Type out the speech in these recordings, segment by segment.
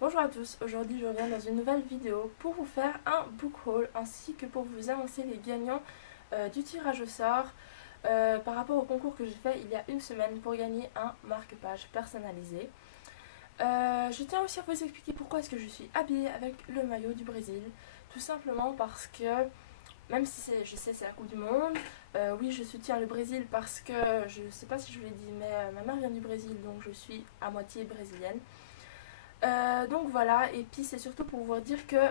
Bonjour à tous, aujourd'hui je reviens dans une nouvelle vidéo pour vous faire un book haul ainsi que pour vous annoncer les gagnants du tirage au sort par rapport au concours que j'ai fait il y a une semaine pour gagner un marque-page personnalisé. Je tiens aussi à vous expliquer pourquoi est-ce que je suis habillée avec le maillot du Brésil. Tout simplement parce que, même si je sais c'est la Coupe du Monde, oui je soutiens le Brésil parce que, je sais pas si je vous l'ai dit, mais ma mère vient du Brésil donc je suis à moitié brésilienne. Donc voilà, et puis c'est surtout pour vous dire que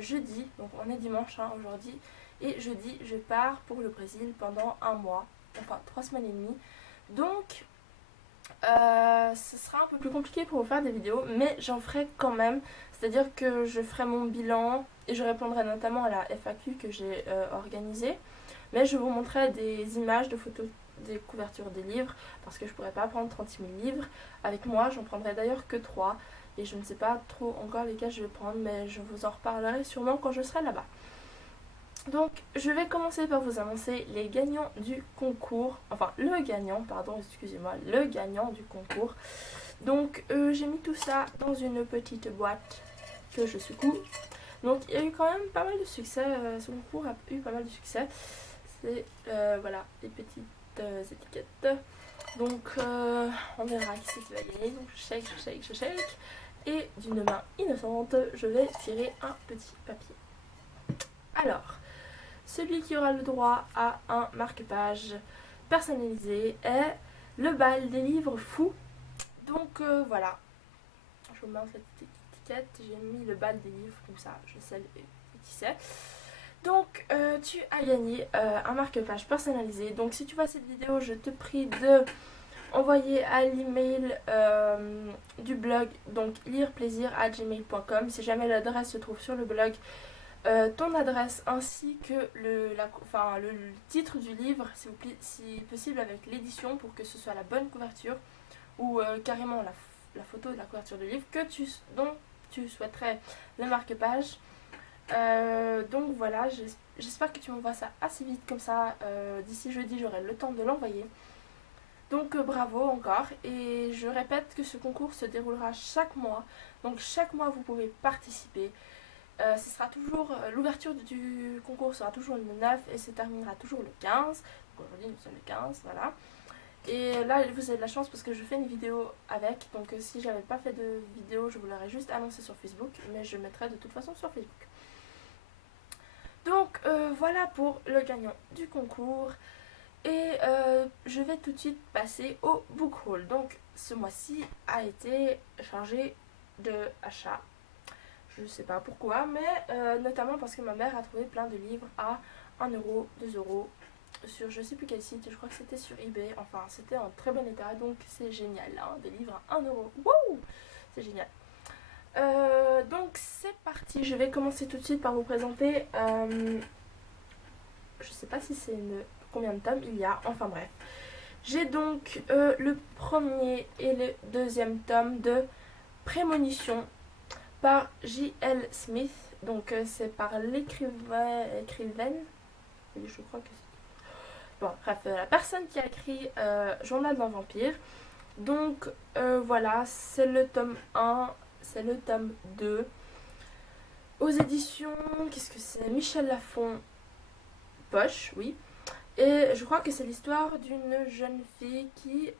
jeudi, donc on est dimanche aujourd'hui, et jeudi je pars pour le Brésil pendant un mois, enfin 3 semaines et demie. Donc ce sera un peu plus compliqué pour vous faire des vidéos, mais j'en ferai quand même. C'est-à-dire que je ferai mon bilan et je répondrai notamment à la FAQ que j'ai organisée. Mais je vous montrerai des images, de photos des couvertures des livres, parce que je pourrais pas prendre 36 000 livres avec moi. J'en prendrai d'ailleurs que 3. Et je ne sais pas trop encore lesquels je vais prendre, mais je vous en reparlerai sûrement quand je serai là-bas. Donc, je vais commencer par vous annoncer les gagnants du concours. Enfin, le gagnant, pardon, excusez-moi, le gagnant du concours. Donc, j'ai mis tout ça dans une petite boîte que je secoue. Donc, il y a eu quand même pas mal de succès. Ce concours a eu pas mal de succès. C'est, voilà, les petites étiquettes. Donc, on verra qui c'est qui va gagner. Donc, je shake, je shake, je shake. Et d'une main innocente, je vais tirer un petit papier. Alors, celui qui aura le droit à un marque-page personnalisé est le bal des livres fous. Donc voilà, je vous mets cette étiquette, j'ai mis le bal des livres comme ça, je sais qui c'est. Donc tu as gagné un marque-page personnalisé. Donc si tu vois cette vidéo, je te prie de envoyer à l'email du blog, donc lireplaisir@gmail.com. Si jamais l'adresse se trouve sur le blog, ton adresse ainsi que le titre du livre, si possible avec l'édition pour que ce soit la bonne couverture ou carrément la photo de la couverture du livre dont tu souhaiterais le marque-page. Donc voilà, j'espère que tu m'envoies ça assez vite, comme ça d'ici jeudi j'aurai le temps de l'envoyer. Donc bravo encore, et je répète que ce concours se déroulera chaque mois, donc chaque mois vous pouvez participer. Ce sera toujours l'ouverture du concours sera toujours le 9 et se terminera toujours le 15. Donc aujourd'hui nous sommes le 15, voilà. Et là vous avez de la chance parce que je fais une vidéo avec, donc si j'avais pas fait de vidéo je vous l'aurais juste annoncé sur Facebook, mais je mettrai de toute façon sur Facebook. Donc voilà pour le gagnant du concours. Et je vais tout de suite passer au book haul. Donc ce mois-ci a été chargé de achats. Je ne sais pas pourquoi, mais notamment parce que ma mère a trouvé plein de livres à 1 euro, 2 euros sur je sais plus quel site, je crois que c'était sur eBay. Enfin, c'était en très bon état, donc c'est génial, hein, des livres à 1 euro. Wouh, c'est génial. Donc c'est parti, je vais commencer tout de suite par vous présenter. Je sais pas si c'est combien de tomes il y a, enfin bref. J'ai donc le premier et le deuxième tome de Prémonition par J.L. Smith. Donc c'est par l'écrivaine. Je crois que c'est... Bon, bref, la personne qui a écrit Journal d'un vampire. Donc voilà, c'est le tome 1, c'est le tome 2. Aux éditions, qu'est-ce que c'est Michel Lafon Poche, oui. Et je crois que c'est l'histoire d'une jeune fille qui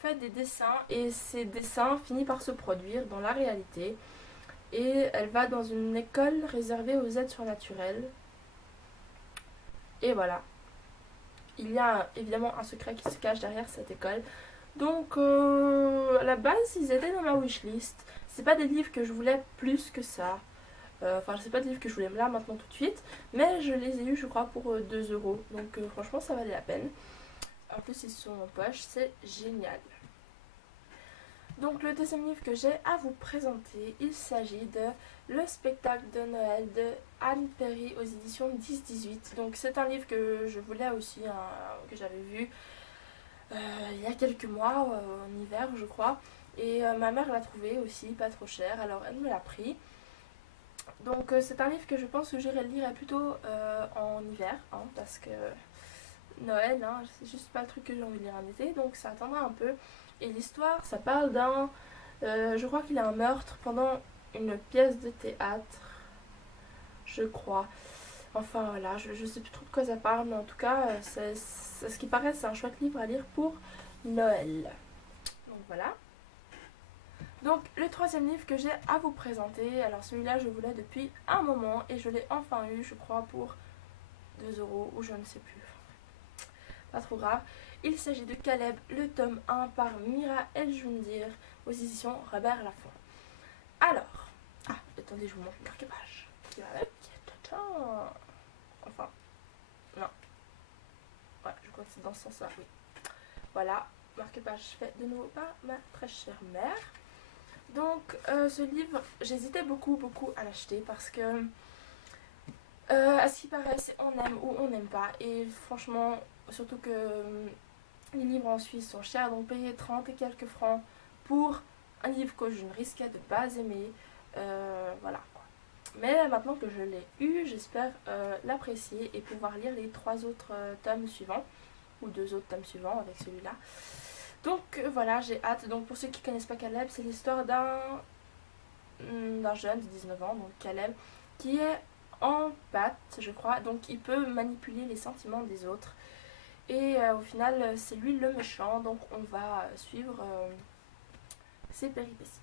fait des dessins et ces dessins finissent par se produire dans la réalité. Et elle va dans une école réservée aux aides surnaturelles. Et voilà. Il y a évidemment un secret qui se cache derrière cette école. Donc à la base, ils étaient dans ma wishlist. C'est pas des livres que je voulais plus que ça. Enfin, c'est pas des livres que je voulais là maintenant tout de suite. Mais je les ai eus, je crois, pour 2 euros. Donc franchement, ça valait la peine. En plus, ils sont en poche. C'est génial. Donc le deuxième livre que j'ai à vous présenter, il s'agit de Le spectacle de Noël de Anne Perry aux éditions 10-18. Donc c'est un livre que je voulais aussi, que j'avais vu il y a quelques mois, en hiver je crois. Et ma mère l'a trouvé aussi, pas trop cher, alors elle me l'a pris. Donc c'est un livre que je pense que j'irai le lire plutôt en hiver, hein, parce que Noël, hein, c'est juste pas le truc que j'ai envie de lire en été, donc ça attendra un peu. Et l'histoire, ça parle d'un... je crois qu'il y a un meurtre pendant une pièce de théâtre, je crois. Enfin voilà, je sais plus trop de quoi ça parle, mais en tout cas, ce qui paraît, c'est un chouette livre à lire pour Noël. Donc voilà. Donc le troisième livre que j'ai à vous présenter, alors celui-là je voulais depuis un moment et je l'ai enfin eu, je crois, pour 2 € ou je ne sais plus. Pas trop grave. Il s'agit de Caleb, le tome 1 par Mira El Jundir aux éditions Robert Laffont. Alors, attendez, je vous montre le marque-page qui va avec. Enfin, non. Ouais, je crois que c'est dans ce sens-là, oui. Voilà, marque-page fait de nouveau par ma très chère mère. Donc, ce livre, j'hésitais beaucoup à l'acheter parce que, à ce qui paraît, on aime ou on n'aime pas. Et franchement, surtout que les livres en Suisse sont chers, donc payer 30 et quelques francs pour un livre que je ne risquais de pas aimer, voilà quoi. Mais maintenant que je l'ai eu, j'espère l'apprécier et pouvoir lire les 3 autres tomes suivants, ou 2 autres tomes suivants avec celui-là. Donc voilà, j'ai hâte. Donc pour ceux qui ne connaissent pas Caleb, c'est l'histoire d'un jeune de 19 ans, donc Caleb, qui est empathe, je crois, donc il peut manipuler les sentiments des autres. Et au final, c'est lui le méchant, donc on va suivre ses péripéties.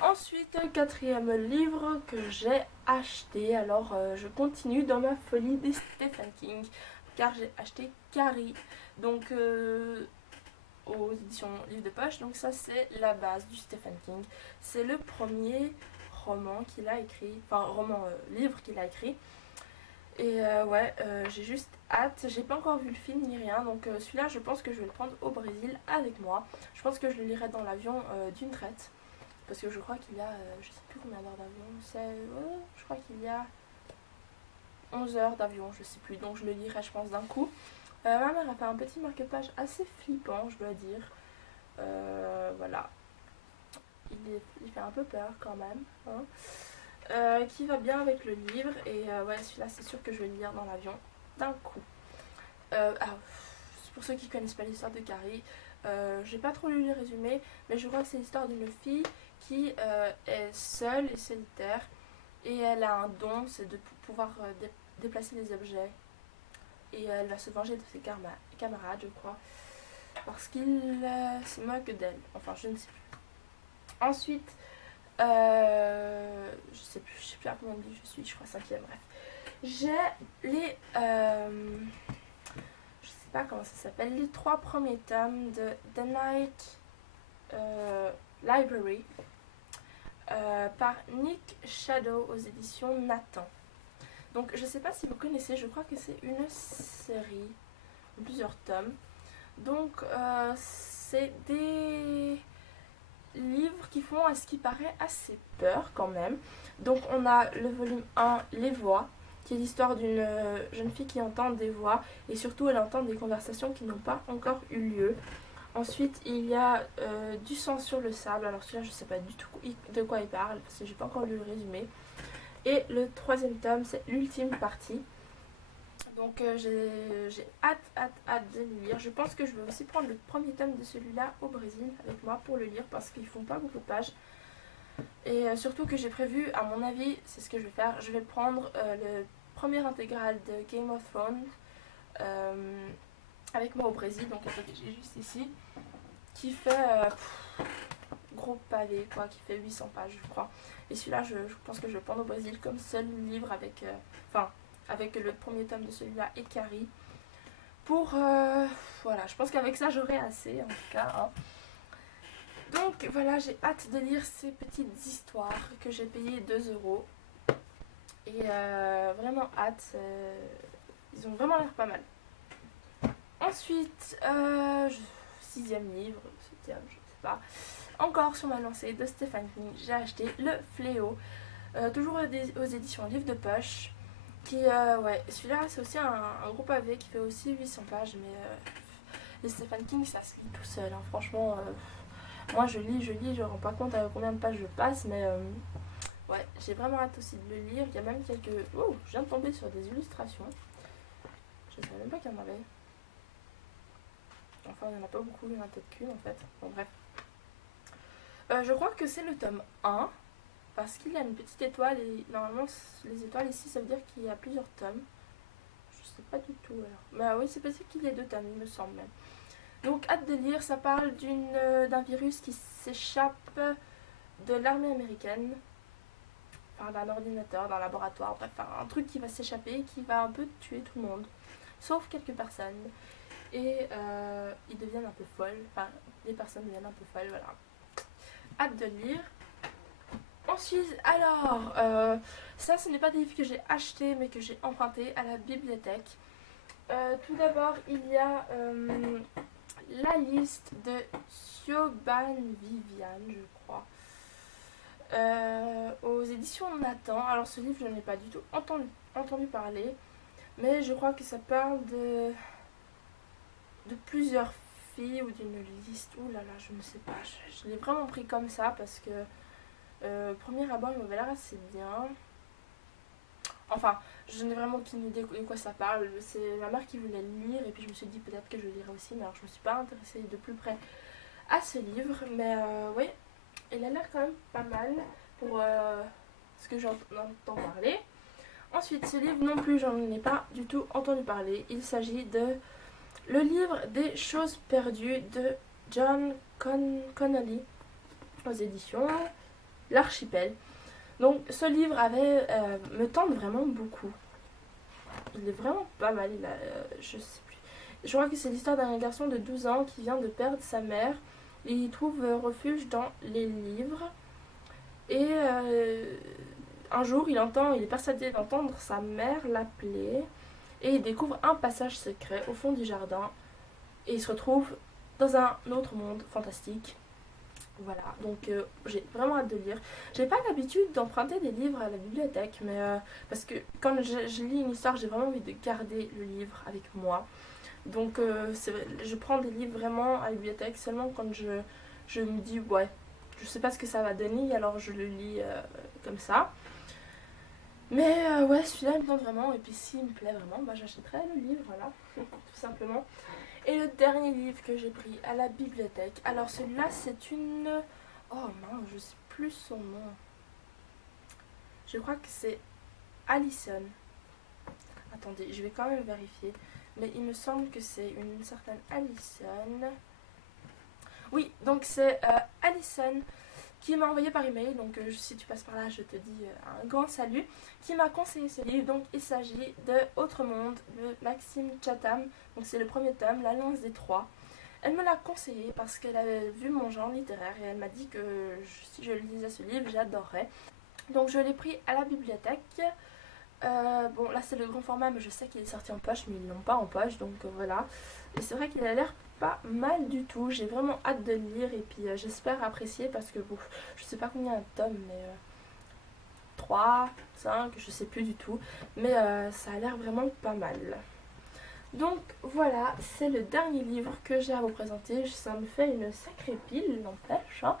Ensuite, quatrième livre que j'ai acheté. Alors, je continue dans ma folie des Stephen King, car j'ai acheté Carrie, donc aux éditions Livre de Poche. Donc ça, c'est la base du Stephen King. C'est le premier roman qu'il a écrit, enfin livre qu'il a écrit. Et ouais, j'ai juste hâte. J'ai pas encore vu le film ni rien, donc celui-là, je pense que je vais le prendre au Brésil avec moi. Je pense que je le lirai dans l'avion d'une traite. Parce que je crois qu'il y a, je sais plus combien d'heures d'avion, je crois qu'il y a 11 heures d'avion, je sais plus, donc je le lirai je pense d'un coup. Ma mère a fait un petit marque-page assez flippant, je dois dire. Voilà. Il fait un peu peur quand même. Hein. Qui va bien avec le livre, et ouais, celui-là c'est sûr que je vais le lire dans l'avion d'un coup. Pour ceux qui connaissent pas l'histoire de Carrie, j'ai pas trop lu les résumés, mais je crois que c'est l'histoire d'une fille qui est seule et solitaire, et elle a un don, c'est de pouvoir déplacer les objets, et elle va se venger de ses camarades, je crois, parce qu'ils se moquent d'elle, enfin je ne sais plus. Ensuite, je sais plus à combien de livres je suis, je crois 5e, bref. J'ai les je sais pas comment ça s'appelle, les 3 premiers tomes de The Night Library par Nick Shadow aux éditions Nathan. Donc je sais pas si vous connaissez, je crois que c'est une série, plusieurs tomes. Donc c'est des livres qui font à ce qui paraît assez peur quand même. Donc on a le volume 1, Les Voix, qui est l'histoire d'une jeune fille qui entend des voix, et surtout elle entend des conversations qui n'ont pas encore eu lieu. Ensuite il y a Du sang sur le sable, alors celui-là je sais pas du tout de quoi il parle, parce que j'ai pas encore lu le résumé. Et le 3e tome, c'est l'ultime partie. Donc j'ai hâte de le lire. Je pense que je vais aussi prendre le premier tome de celui-là au Brésil avec moi pour le lire, parce qu'ils font pas beaucoup de pages. Et surtout que j'ai prévu, à mon avis, c'est ce que je vais faire, je vais prendre le premier intégral de Game of Thrones avec moi au Brésil, donc j'ai juste ici, qui fait gros pavé, quoi, qui fait 800 pages je crois. Et celui-là je pense que je vais le prendre au Brésil comme seul livre avec avec le premier tome de celui-là et Carrie. Pour voilà, je pense qu'avec ça j'aurai assez en tout cas. Hein. Donc voilà, j'ai hâte de lire ces petites histoires que j'ai payées 2 €. Et vraiment hâte. Ils ont vraiment l'air pas mal. Ensuite, 6e livre, 7e, je sais pas. Encore sur ma lancée de Stephen King, j'ai acheté Le Fléau. Toujours aux éditions Livre de Poche. Qui, ouais, celui-là c'est aussi un gros pavé qui fait aussi 800 pages. Mais les Stephen King ça se lit tout seul. Hein, franchement. Moi je lis, je rends pas compte à combien de pages je passe, mais ouais, j'ai vraiment hâte aussi de le lire. Il y a même quelques... Oh, je viens de tomber sur des illustrations. Je ne savais même pas qu'il y en avait. Enfin, il n'y en a pas beaucoup, il y en a peut-être qu'une en fait. Bon, bref. Je crois que c'est le tome 1. parce qu'il y a une petite étoile et normalement les étoiles ici ça veut dire qu'il y a plusieurs tomes. Je sais pas du tout alors. Bah oui, c'est possible qu'il y ait 2 tomes, il me semble même. Donc hâte de lire, ça parle d'un virus qui s'échappe de l'armée américaine par un ordinateur, d'un laboratoire, bref, un truc qui va s'échapper et qui va un peu tuer tout le monde, sauf quelques personnes. Et ils deviennent un peu folles, enfin les personnes deviennent un peu folles, voilà. Hâte de lire. Ensuite, alors, ça ce n'est pas des livres que j'ai achetés mais que j'ai empruntés à la bibliothèque. Tout d'abord, il y a la liste de Siobhan Viviane, je crois, aux éditions Nathan. Alors ce livre, je n'en ai pas du tout entendu parler, mais je crois que ça parle de plusieurs filles ou d'une liste. Ouh là là, je ne sais pas. Je l'ai vraiment pris comme ça parce que premier abord, il m'avait l'air assez bien. Enfin, je n'ai vraiment aucune idée de quoi ça parle. C'est ma mère qui voulait le lire et puis je me suis dit peut-être que je le lirai aussi. Mais alors je me suis pas intéressée de plus près à ce livre. Mais oui, il a l'air quand même pas mal pour ce que j'en entends parler. Ensuite, ce livre non plus, j'en ai pas du tout entendu parler. Il s'agit de Le livre des choses perdues de John Connolly aux éditions L'Archipel. Donc ce livre me tente vraiment beaucoup. Il est vraiment pas mal. Je sais plus. Je crois que c'est l'histoire d'un garçon de 12 ans qui vient de perdre sa mère. Et il trouve refuge dans les livres. Et un jour, il est persuadé d'entendre sa mère l'appeler. Et il découvre un passage secret au fond du jardin. Et il se retrouve dans un autre monde fantastique. Voilà, donc j'ai vraiment hâte de lire. J'ai pas l'habitude d'emprunter des livres à la bibliothèque, mais parce que quand je lis une histoire, j'ai vraiment envie de garder le livre avec moi. Donc je prends des livres vraiment à la bibliothèque seulement quand je me dis, ouais, je sais pas ce que ça va donner, alors je le lis comme ça. Mais ouais, celui-là il me tente vraiment, et puis s'il me plaît vraiment, bah, j'achèterai le livre, voilà, tout simplement. Et le dernier livre que j'ai pris à la bibliothèque, alors celui-là c'est une... Oh mince, je sais plus son nom. Je crois que c'est Allison. Attendez, je vais quand même vérifier. Mais il me semble que c'est une certaine Allison. Oui, donc c'est Allison qui m'a envoyé par email, donc si tu passes par là, je te dis un grand salut, qui m'a conseillé ce livre. Donc il s'agit de Autre Monde de Maxime Chatham, donc c'est le premier tome, l'Alliance des Trois. Elle me l'a conseillé parce qu'elle avait vu mon genre littéraire et elle m'a dit que si je lisais ce livre, j'adorerais. Donc je l'ai pris à la bibliothèque. Bon là c'est le grand format, mais je sais qu'il est sorti en poche, mais ils l'ont pas en poche, donc voilà. Et c'est vrai qu'il a l'air pas mal du tout. J'ai vraiment hâte de le lire et puis j'espère apprécier parce que bon, je sais pas combien de tomes, mais 3, 5, je sais plus du tout. Mais ça a l'air vraiment pas mal. Donc voilà, c'est le dernier livre que j'ai à vous présenter. Ça me fait une sacrée pile, n'empêche, hein,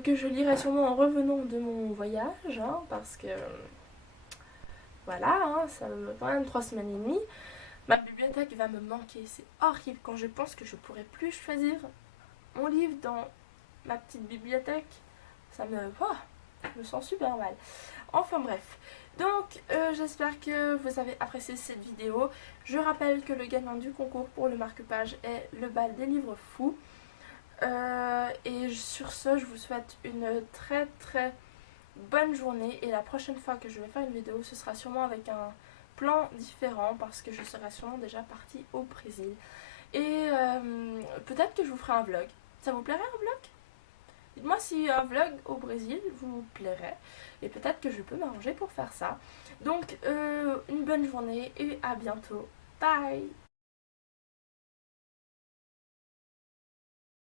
que je lirai sûrement en revenant de mon voyage, hein, parce que voilà, hein, ça me quand même 3 semaines et demie. Ma bibliothèque va me manquer, c'est horrible quand je pense que je pourrais plus choisir mon livre dans ma petite bibliothèque. Je me sens super mal. Enfin bref, donc j'espère que vous avez apprécié cette vidéo. Je rappelle que le gagnant du concours pour le marque-page est le bal des livres fous. Et sur ce, je vous souhaite une très très bonne journée. Et la prochaine fois que je vais faire une vidéo, ce sera sûrement avec un plan différent parce que je serai sûrement déjà partie au Brésil. Et peut-être que je vous ferai un vlog. Ça vous plairait un vlog? Dites-moi si un vlog au Brésil vous plairait. Et peut-être que je peux m'arranger pour faire ça. Donc une bonne journée et à bientôt. Bye!